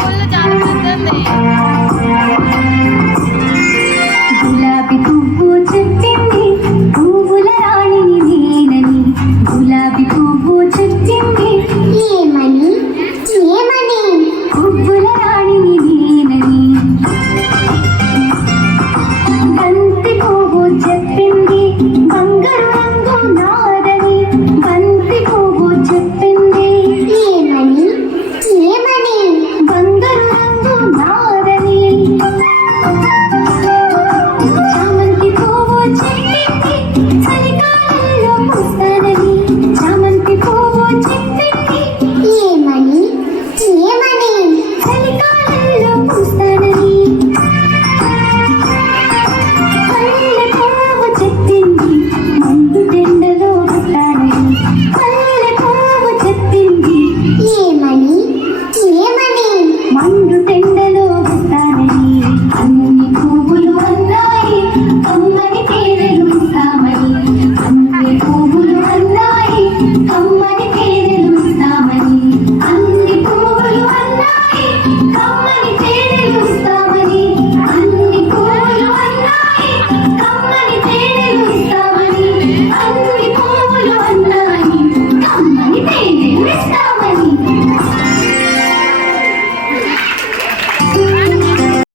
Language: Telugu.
ఫుల్ చాలా పెద్దండి. గులాబీ పువ్వు చెప్పింది పువ్వుల రాణిని నేనని. గులాబీ పువ్వు చెప్పింది ఏమని ఏమని పువ్వుల రాణిని నేనని. బంతి పువ్వు చెప్పింది బంగారు రంగు నాదని. బంతి పువ్వు చెప్పింది ఏమని ఏమని బంగారు రంగు నాదని. చామంతి పువ్వు చెప్పింది చలికాలంలో పూస్తానని. చామంతి పువ్వు చెప్పింది ఏమని ఏమని చలికాలంలో పూస్తానని. పల్లె పువ్వు చెప్పింది మండు టెండలో ఉంటానని. పల్లె పువ్వు చెప్పింది ఏమని ఏమని మండు